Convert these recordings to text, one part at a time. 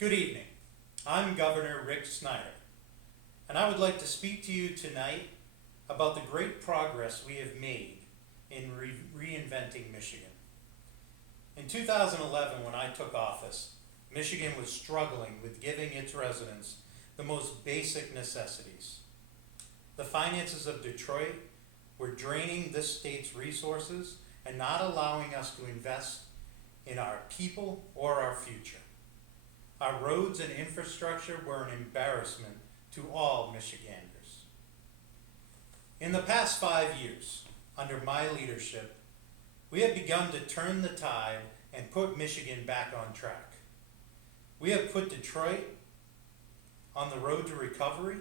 Good evening. I'm Governor Rick Snyder, and I would like to speak to you tonight about the great progress we have made in reinventing Michigan. In 2011, when I took office, Michigan was struggling with giving its residents the most basic necessities. The finances of Detroit were draining this state's resources and not allowing us to invest in our people or our future. Our roads and infrastructure were an embarrassment to all Michiganders. In the past 5 years, under my leadership, we have begun to turn the tide and put Michigan back on track. We have put Detroit on the road to recovery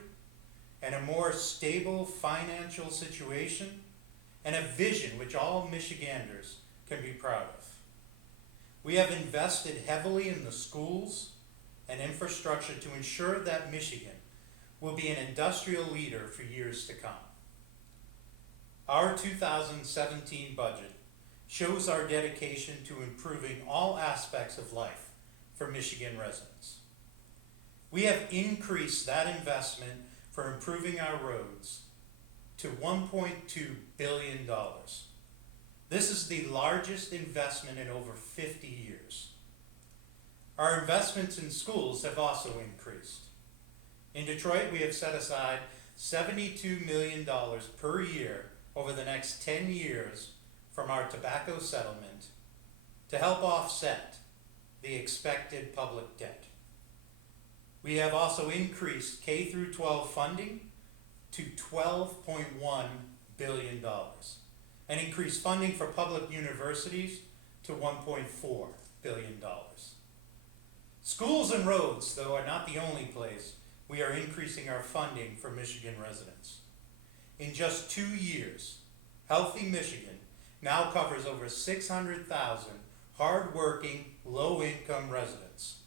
and a more stable financial situation and a vision which all Michiganders can be proud of. We have invested heavily in the schools and infrastructure to ensure that Michigan will be an industrial leader for years to come. Our 2017 budget shows our dedication to improving all aspects of life for Michigan residents. We have increased that investment for improving our roads to $1.2 billion. This is the largest investment in over 50 years. Our investments in schools have also increased. In Detroit, we have set aside $72 million per year over the next 10 years from our tobacco settlement to help offset the expected public debt. We have also increased K through 12 funding to $12.1 billion and increased funding for public universities to $1.4 billion. Schools and roads, though, are not the only place we are increasing our funding for Michigan residents. In just 2 years, Healthy Michigan now covers over 600,000 hardworking, low-income residents.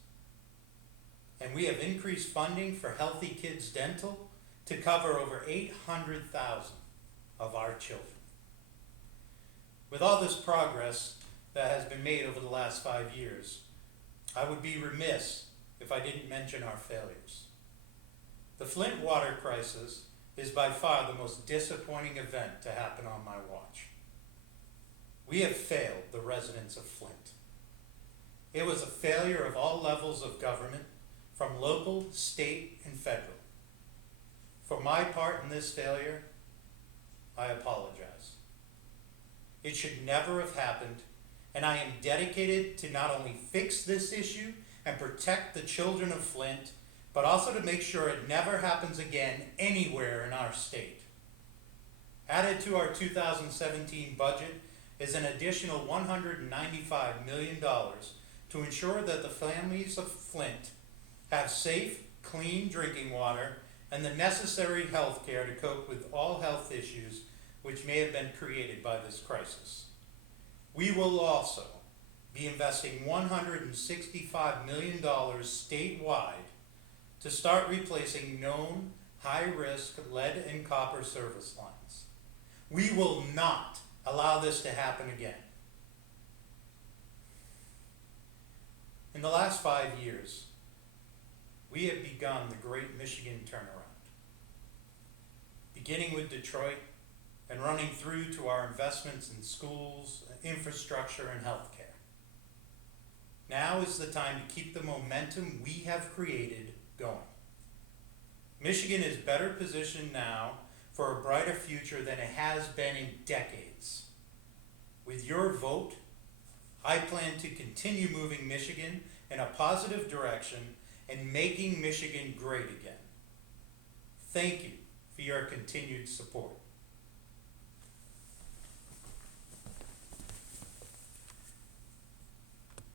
And we have increased funding for Healthy Kids Dental to cover over 800,000 of our children. With all this progress that has been made over the last 5 years, I would be remiss if I didn't mention our failures. The Flint water crisis is by far the most disappointing event to happen on my watch. We have failed the residents of Flint. It was a failure of all levels of government, from local, state, and federal. For my part in this failure, I apologize. It should never have happened, and I am dedicated to not only fix this issue and protect the children of Flint, but also to make sure it never happens again anywhere in our state. Added to our 2017 budget is an additional $195 million to ensure that the families of Flint have safe, clean drinking water and the necessary health care to cope with all health issues which may have been created by this crisis. We will also be investing $165 million statewide to start replacing known high-risk lead and copper service lines. We will not allow this to happen again. In the last 5 years, we have begun the Great Michigan Turnaround, beginning with Detroit and running through to our investments in schools, infrastructure, and healthcare. Now is the time to keep the momentum we have created going. Michigan is better positioned now for a brighter future than it has been in decades. With your vote, I plan to continue moving Michigan in a positive direction and making Michigan great again. Thank you for your continued support.